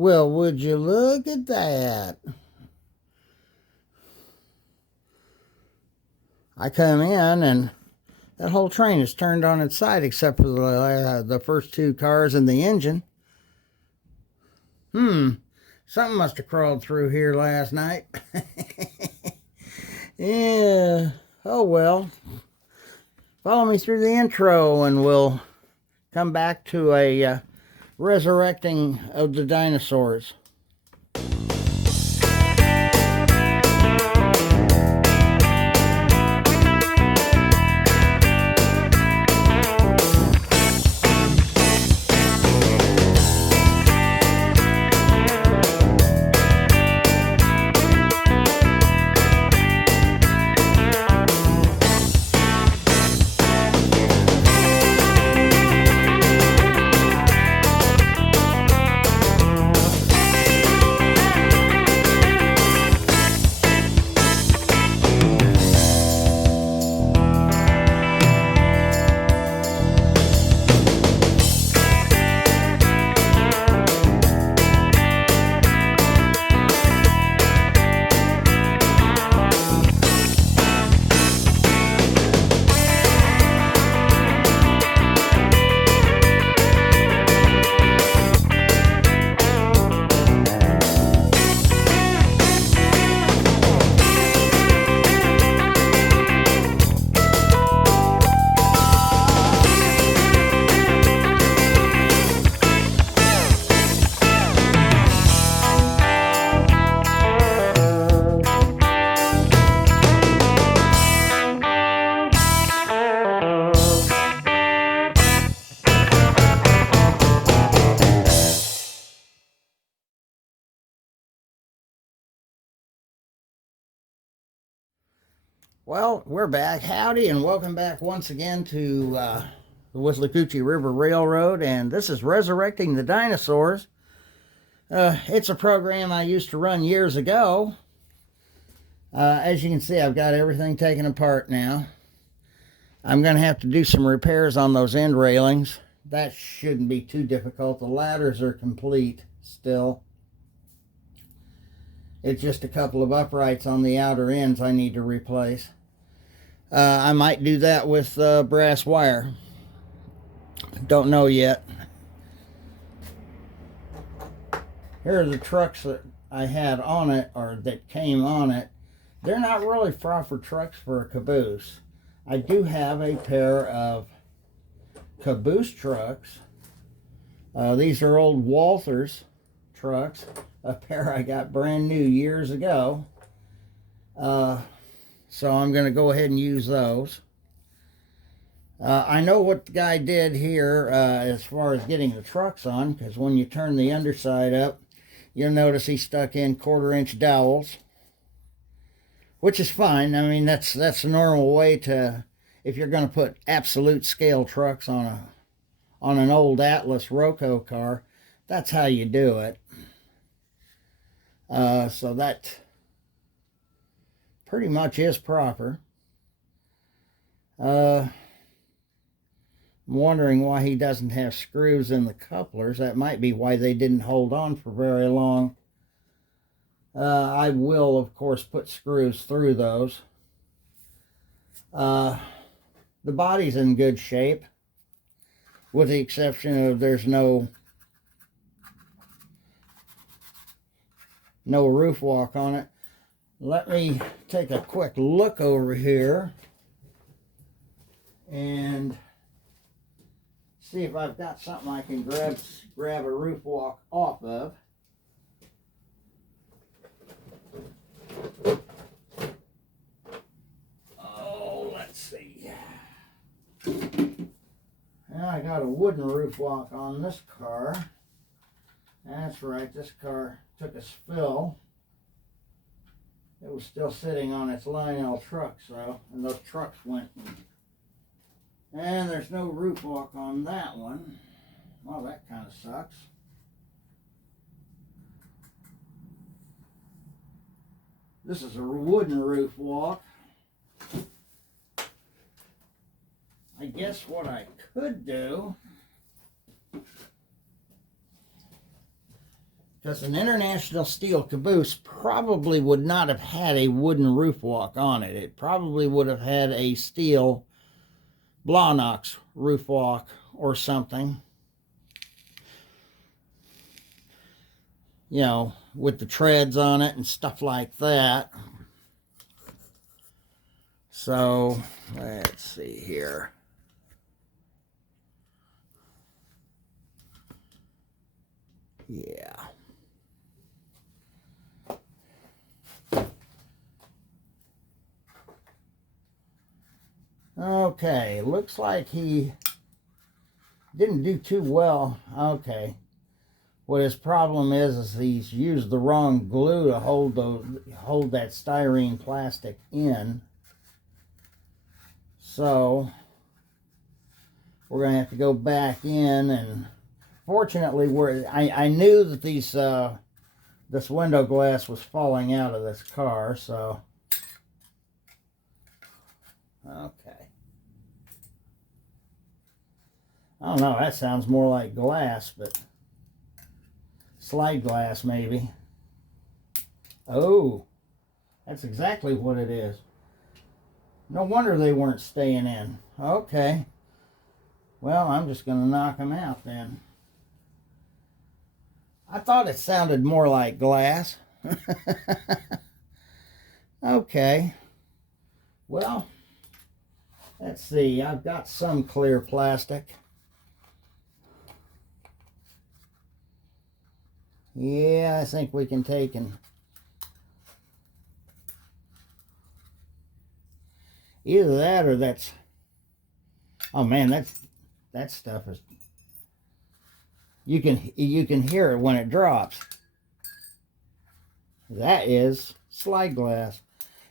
Well, would you look at that? I come in and that whole train is turned on its side except for the first two cars and the engine. Something must have crawled through here last night. Yeah. Oh well. Follow me through the intro and we'll come back to a resurrecting of the dinosaurs. Well, we're back. Howdy, and welcome back once again to the Withlacoochee River Railroad, and this is Resurrecting the Dinosaurs. It's a program I used to run years ago. As you can see, I've got everything taken apart now. I'm going to have to do some repairs on those end railings. That shouldn't be too difficult. The ladders are complete still. It's just a couple of uprights on the outer ends I need to replace. I might do that with brass wire. Don't know yet. Here are the trucks that I had on it, or that came on it. They're not really proper trucks for a caboose. I do have a pair of caboose trucks. These are old Walthers trucks. A pair I got brand new years ago. So I'm going to go ahead and use those. I know what the guy did here as far as getting the trucks on, because when you turn the underside up, you'll notice he stuck in 1/4-inch dowels, which is fine. I mean, that's a normal way to, if you're going to put absolute scale trucks on an old Atlas Roco car, that's how you do it. So that pretty much is proper. I'm wondering why he doesn't have screws in the couplers. That might be why they didn't hold on for very long. I will, of course, put screws through those. The body's in good shape, with the exception of there's no roof walk on it. Let me take a quick look over here and see if I've got something I can grab a roof walk off of. Oh, let's see. Now I got a wooden roof walk on this car. That's right, this car took a spill. It was still sitting on its Lionel truck, and those trucks went. And there's no roof walk on that one. Well, that kind of sucks. This is a wooden roof walk. I guess what I could do Because an international steel caboose probably would not have had a wooden roof walk on it. It probably would have had a steel Blawnox roof walk or something. You know, with the treads on it and stuff like that. So, let's see here. Yeah. Okay, looks like he didn't do too well. Okay. What his problem is he's used the wrong glue to hold that styrene plastic in. So we're going to have to go back in, and fortunately I knew that this window glass was falling out of this car, so okay. I don't know, that sounds more like glass, but slide glass maybe. Oh, that's exactly what it is. No wonder they weren't staying in. Okay. Well, I'm just going to knock them out then. I thought it sounded more like glass. Okay. Well, let's see. I've got some clear plastic. Yeah, I think we can take and either that or that's, oh man, that stuff is, you can hear it when it drops. That is slide glass.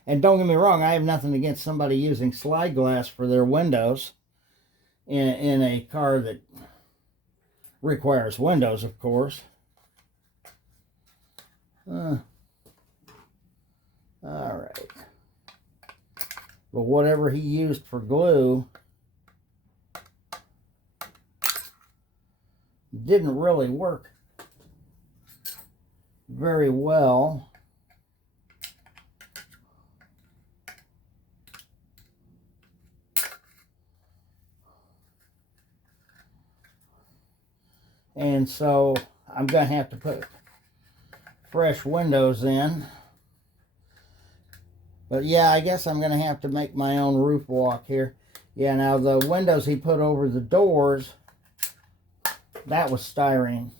And don't get me wrong, I have nothing against somebody using slide glass for their windows in a car that requires windows, of course. All right. But whatever he used for glue didn't really work very well. And so I'm going to have to put fresh windows in. But yeah, I guess I'm going to have to make my own roof walk here. Yeah, now the windows he put over the doors, that was styrene.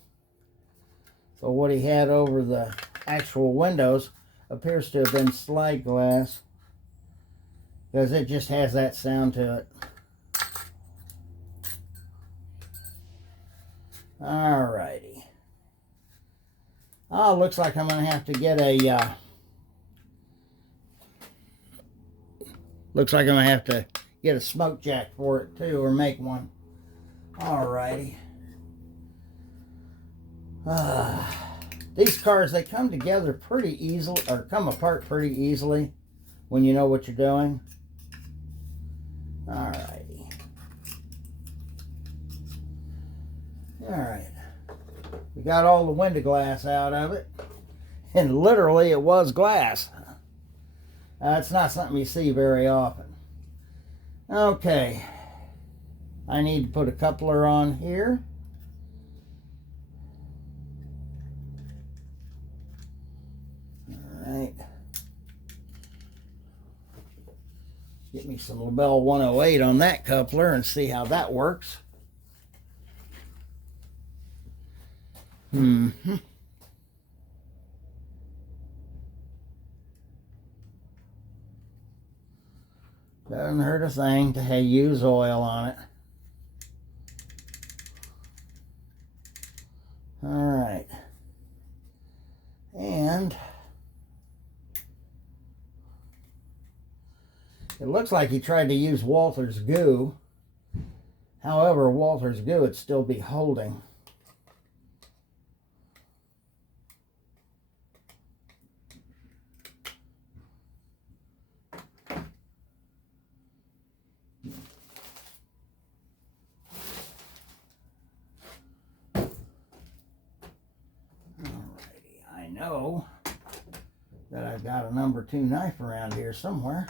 So what he had over the actual windows appears to have been slide glass, because it just has that sound to it. Alrighty. Oh, looks like I'm going to have to get a... looks like I'm going to have to get a smoke jack for it too, or make one. Alrighty. These cars, they come together pretty easily, or come apart pretty easily when you know what you're doing. Alrighty. Alright. We got all the window glass out of it. And literally it was glass. It's not something you see very often. Okay. I need to put a coupler on here. Alright. Get me some LaBelle 108 on that coupler and see how that works. Mm-hmm. Doesn't hurt a thing to use oil on it. Alright. And it looks like he tried to use Walther's goo. However, Walther's goo would still be holding. know that I've got a number 2 knife around here somewhere.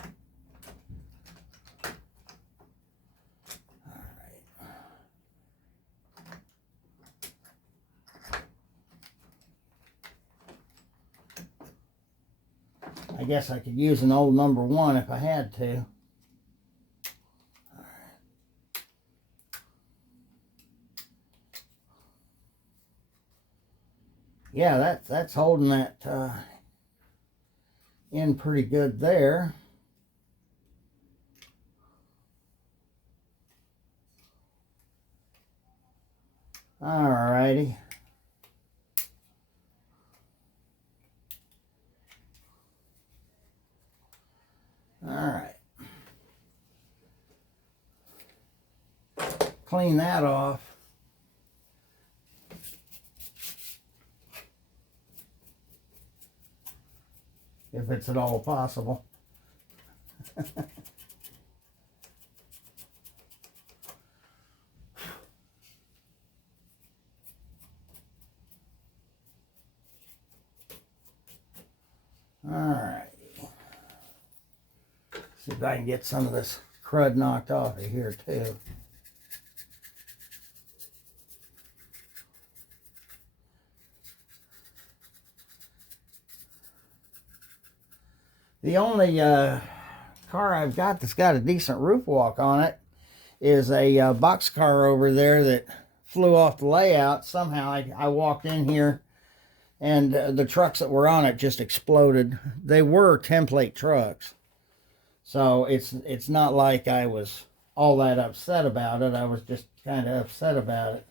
I guess I could use an old number 1 if I had to. Yeah, that's holding that in pretty good there. Alrighty. Alright. Clean that off. If it's at all possible. Alright. See if I can get some of this crud knocked off of here too. The only car I've got that's got a decent roof walk on it is a boxcar over there that flew off the layout. Somehow I walked in here and the trucks that were on it just exploded. They were template trucks. So it's not like I was all that upset about it. I was just kind of upset about it.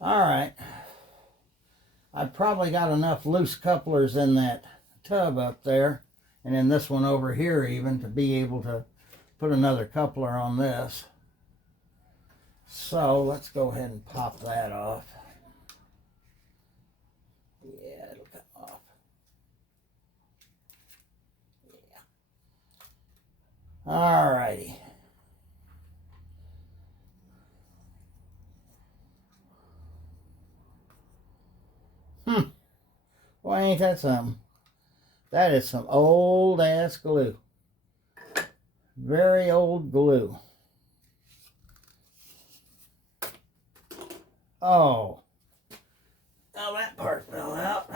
Alright. I've probably got enough loose couplers in that tub up there, and in this one over here even, to be able to put another coupler on this. So let's go ahead and pop that off. Yeah, it'll come off. Yeah. Alrighty. Well, ain't that something? That is some old ass glue. Very old glue. Oh. Oh, that part fell out.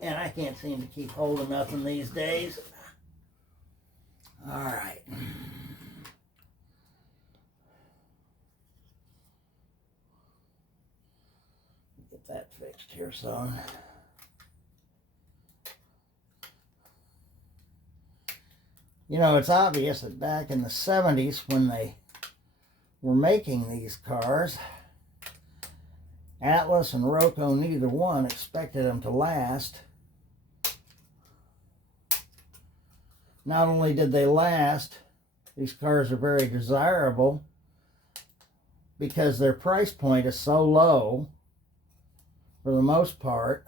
And I can't seem to keep hold of nothing these days. All right. Get that fixed here, son. You know, it's obvious that back in the 70s when they were making these cars, Atlas and Rocco, neither one expected them to last. Not only did they last, these cars are very desirable because their price point is so low for the most part.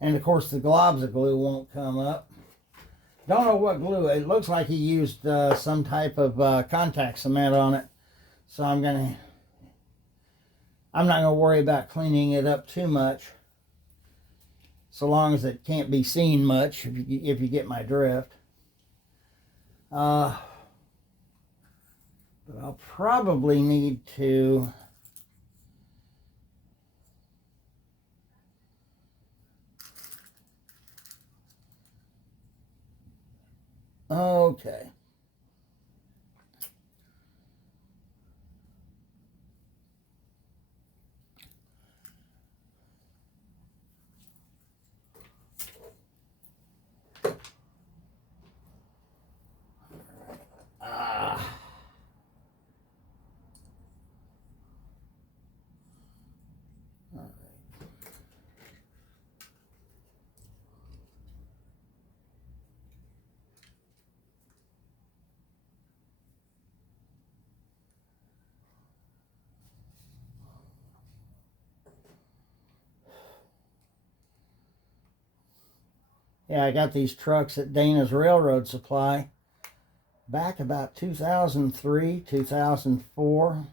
And of course the globs of glue won't come up. Don't know what glue. It looks like he used some type of contact cement on it. So I'm not gonna worry about cleaning it up too much, so long as it can't be seen much, if you get my drift. But I'll probably need to okay. Yeah, I got these trucks at Dana's Railroad Supply back about 2003, 2004.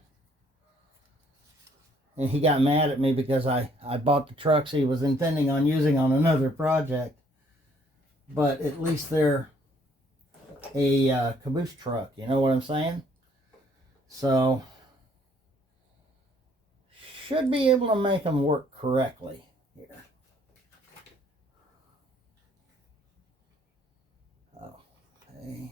And he got mad at me because I bought the trucks he was intending on using on another project. But at least they're a caboose truck, you know what I'm saying? So, should be able to make them work correctly here. Okay.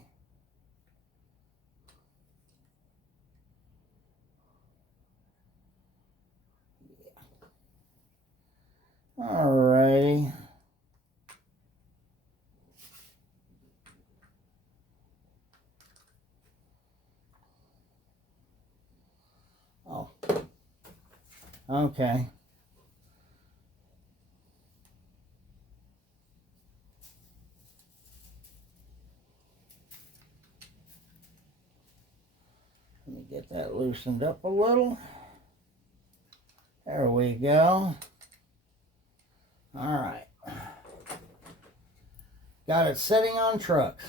Alrighty. Oh. Okay. Let me get that loosened up a little. There we go. Alright. Got it sitting on trucks.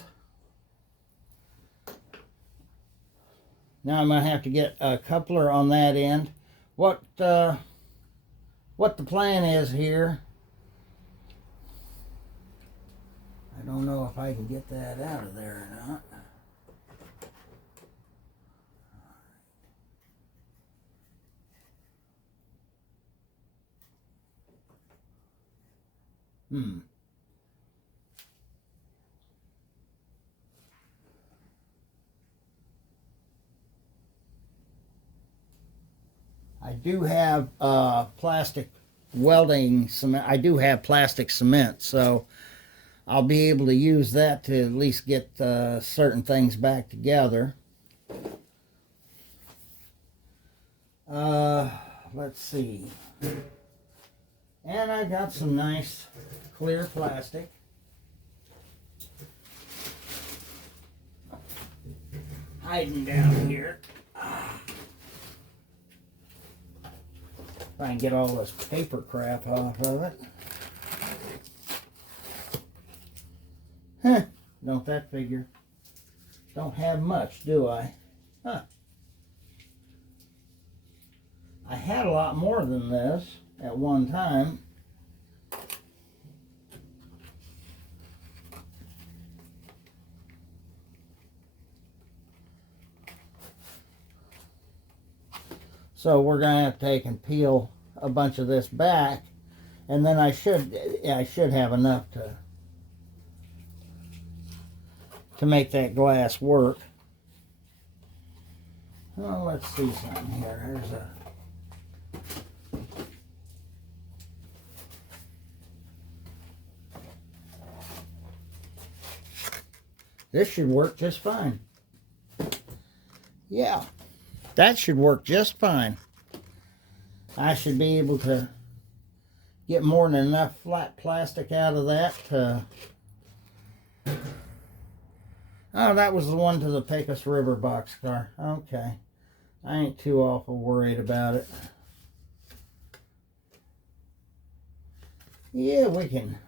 Now I'm going to have to get a coupler on that end. What the plan is here, I don't know if I can get that out of there or not. I do have plastic welding cement. I do have plastic cement, so I'll be able to use that to at least get certain things back together. Let's see. And I got some nice clear plastic. Hiding down here. Try and get all this paper crap off of it. Huh, don't that figure? Don't have much, do I? Huh. I had a lot more than this at one time. So we're going to have to take and peel a bunch of this back, and then I should have enough to make that glass work. Well, let's see something here. There's a this should work just fine. Yeah. That should work just fine. I should be able to get more than enough flat plastic out of that to... Oh, that was the one to the Pecos River boxcar. Okay. I ain't too awful worried about it. Yeah, we can...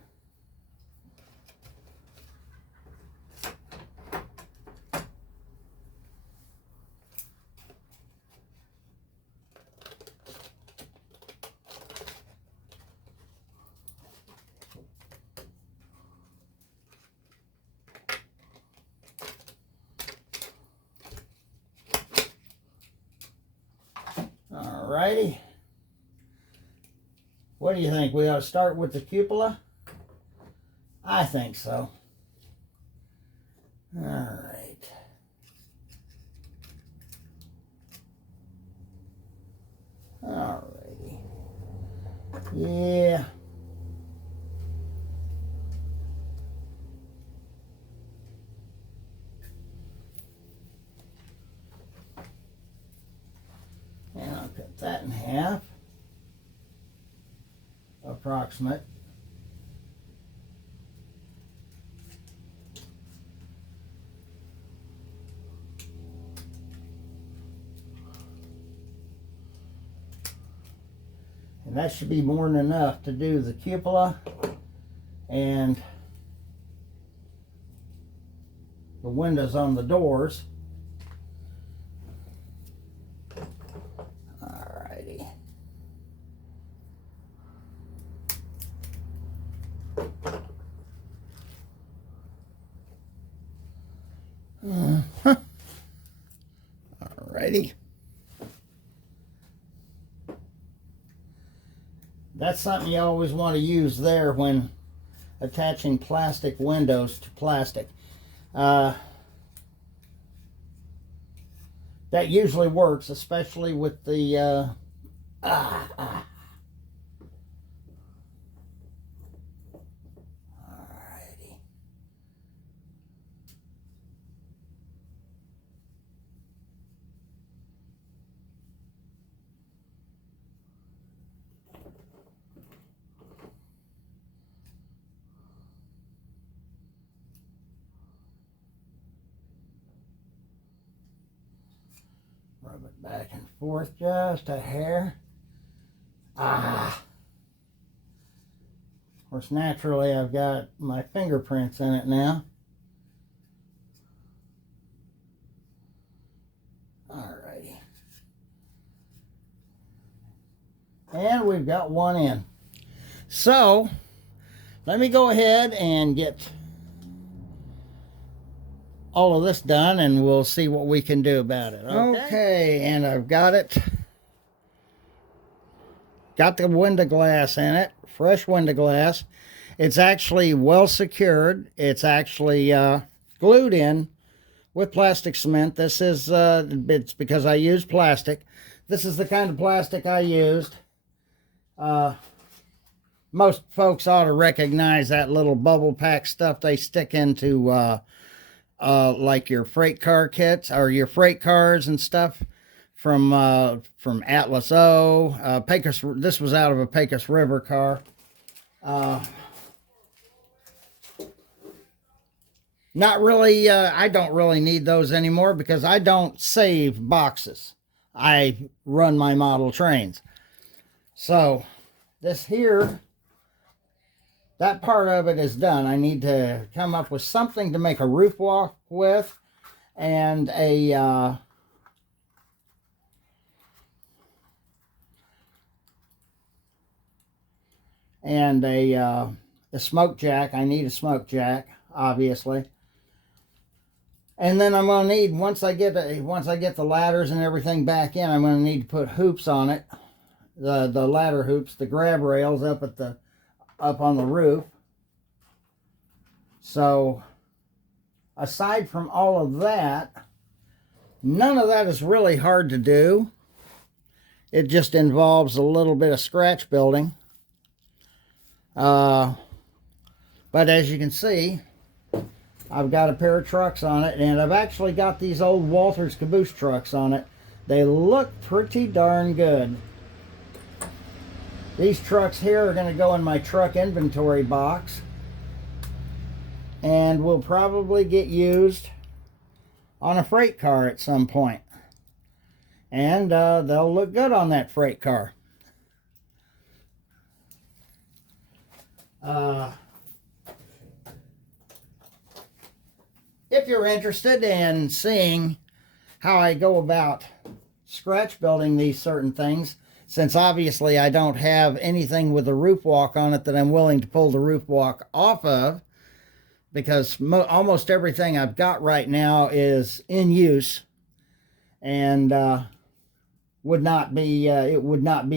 Alrighty. What do you think? We ought to start with the cupola? I think so. Alright. Alrighty. Yeah. And I'll cut that in half. Approximate. And that should be more than enough to do the cupola and the windows on the doors. Alrighty. Alrighty. That's something you always want to use there when attaching plastic windows to plastic. That usually works, especially with the Alrighty. Rub it back and forth just a hair. Of course, naturally, I've got my fingerprints in it now. Alrighty. And we've got one in. So, let me go ahead and get all of this done, and we'll see what we can do about it. Okay, and I've got it. Got the window glass in it, fresh window glass. It's actually well secured. It's actually glued in with plastic cement. This is, it's because I used plastic. This is the kind of plastic I used. Most folks ought to recognize that little bubble pack stuff they stick into like your freight car kits or your freight cars and stuff from Atlas O. Pecos. This was out of a Pecos River car. Not really. I don't really need those anymore because I don't save boxes. I run my model trains. So this here, that part of it is done. I need to come up with something to make a roof walk with, and a smoke jack. I need a smoke jack, obviously. And then I'm going to need, once I get the ladders and everything back in, I'm going to need to put hoops on it. The ladder hoops, the grab rails up on the roof. So aside from all of that, none of that is really hard to do. It just involves a little bit of scratch building. But as you can see, I've got a pair of trucks on it, and I've actually got these old Walters caboose trucks on it. They look pretty darn good. These trucks here are going to go in my truck inventory box, and will probably get used on a freight car at some point. And they'll look good on that freight car. If you're interested in seeing how I go about scratch building these certain things, since obviously I don't have anything with a roof walk on it that I'm willing to pull the roof walk off of, because almost everything I've got right now is in use, and it would not be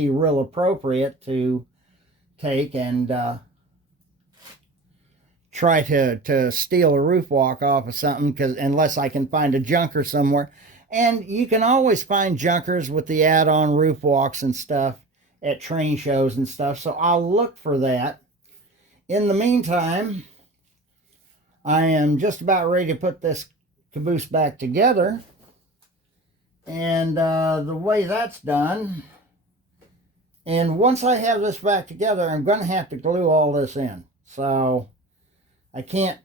real appropriate to take and try to steal a roof walk off of something, unless I can find a junker somewhere. And you can always find junkers with the add-on roof walks and stuff at train shows and stuff, so I'll look for that. In the meantime, I am just about ready to put this caboose back together. And the way that's done, and once I have this back together, I'm going to have to glue all this in. So I can't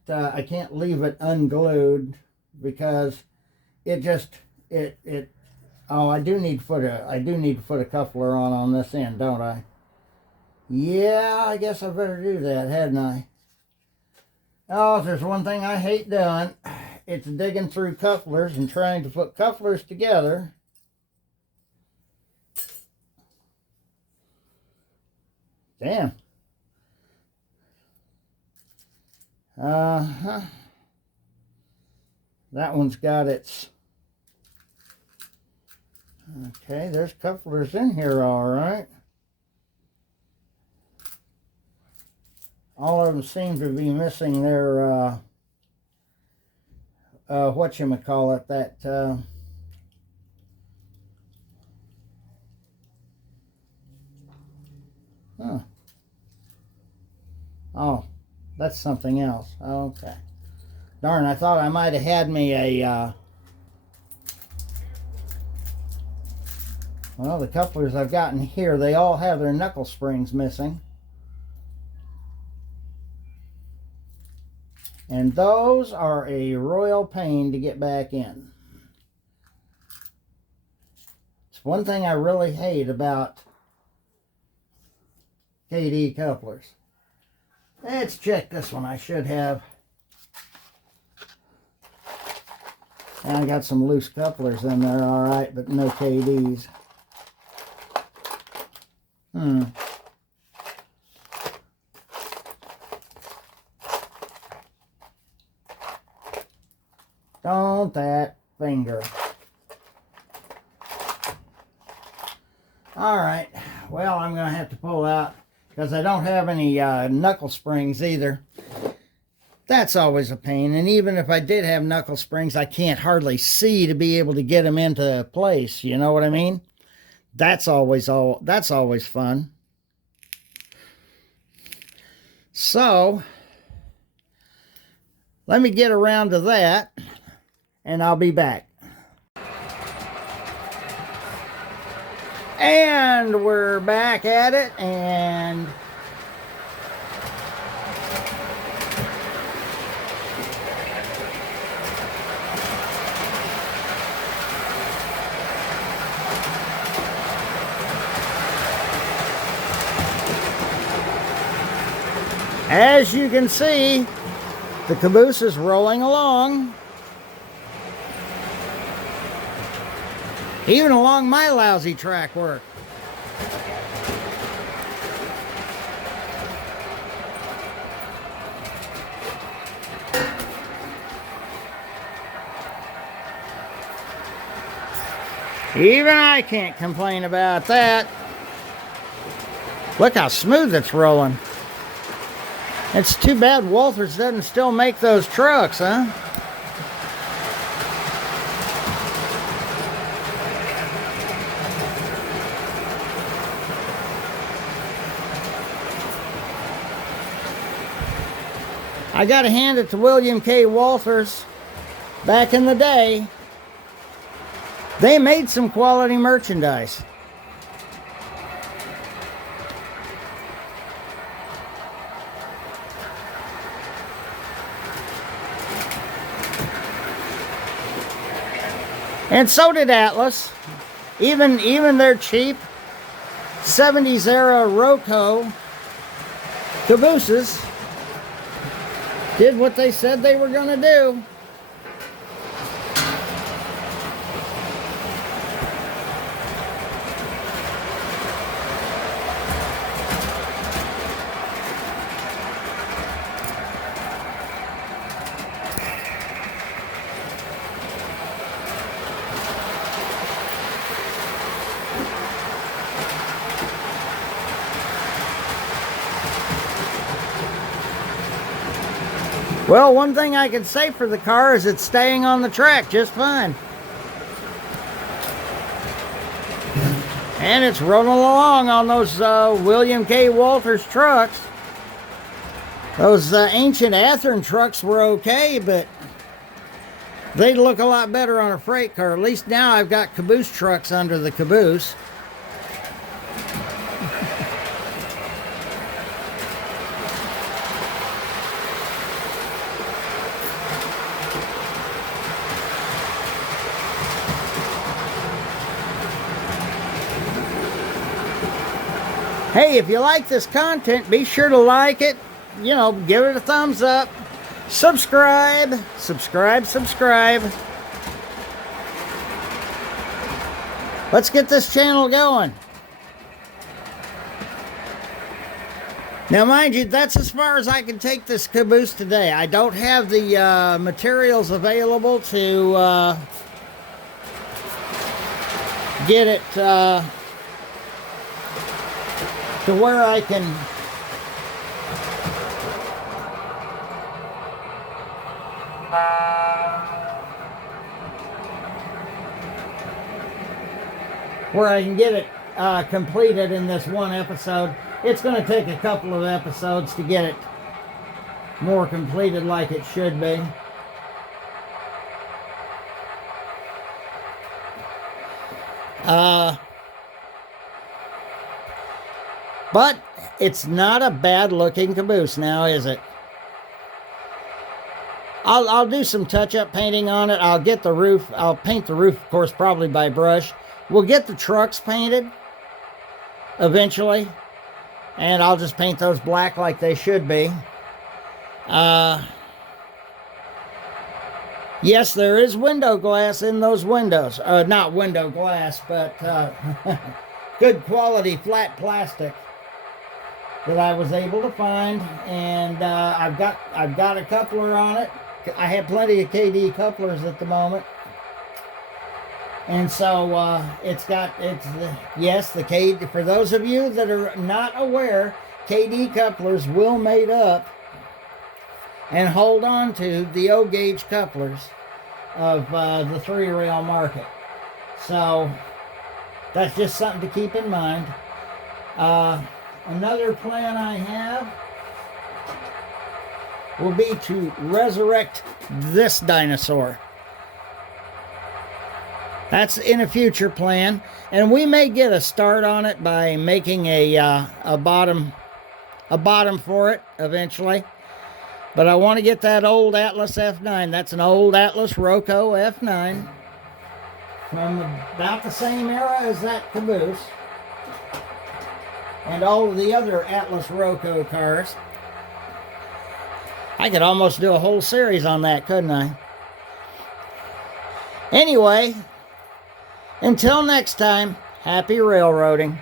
leave it unglued, because it just oh, I do need to put a coupler on this end, don't I? Yeah, I guess I better do that, hadn't I? Oh, if there's one thing I hate doing, it's digging through couplers and trying to put couplers together. Damn. That one's got its... Okay, there's couplers in here, all right. All of them seem to be missing their, whatchamacallit, that, huh. Oh, that's something else. Okay. Darn, I thought I might have had me a, well, the couplers I've gotten here, they all have their knuckle springs missing. And those are a royal pain to get back in. It's one thing I really hate about KD couplers. Let's check this one. I should have. And I got some loose couplers in there, all right, but no KDs. Don't that finger. All right, well, I'm going to have to pull out because I don't have any knuckle springs either. That's always a pain, and even if I did have knuckle springs, I can't hardly see to be able to get them into place, you know what I mean? That's always fun. So, let me get around to that, and I'll be back. And we're back at it, and as you can see, the caboose is rolling along. Even along my lousy track work. Even I can't complain about that. Look how smooth it's rolling. It's too bad Walthers doesn't still make those trucks, huh? I gotta hand it to William K. Walthers. Back in the day, they made some quality merchandise. And so did Atlas. Even their cheap 70s era Roco cabooses did what they said they were going to do. Well, one thing I can say for the car is it's staying on the track just fine. And it's rolling along on those William K. Walters trucks. Those ancient Athearn trucks were okay, but they'd look a lot better on a freight car. At least now I've got caboose trucks under the caboose. Hey, if you like this content, be sure to like it, you know, give it a thumbs up, Subscribe, subscribe, subscribe. Let's get this channel going. Now, mind you, that's as far as I can take this caboose today. I don't have the materials available to get it to where I can get it completed in this one episode. It's going to take a couple of episodes to get it more completed like it should be. But it's not a bad looking caboose now, is it? I'll do some touch-up painting on it. I'll get the roof. I'll paint the roof, of course, probably by brush. We'll get the trucks painted eventually. And I'll just paint those black like they should be. Yes, there is window glass in those windows. Not window glass, but good quality flat plastic that I was able to find. And I've got a coupler on it. I have plenty of KD couplers at the moment. And so yes, the KD, for those of you that are not aware, KD couplers will mate up and hold on to the O-gauge couplers of the 3-rail market. So that's just something to keep in mind. Another plan I have will be to resurrect this dinosaur. That's in a future plan, and we may get a start on it by making a bottom for it eventually. But I want to get that old Atlas F9. That's an old Atlas Roco F9 from about the same era as that caboose and all of the other Atlas Roco cars. I could almost do a whole series on that, couldn't I? Anyway, until next time, happy railroading.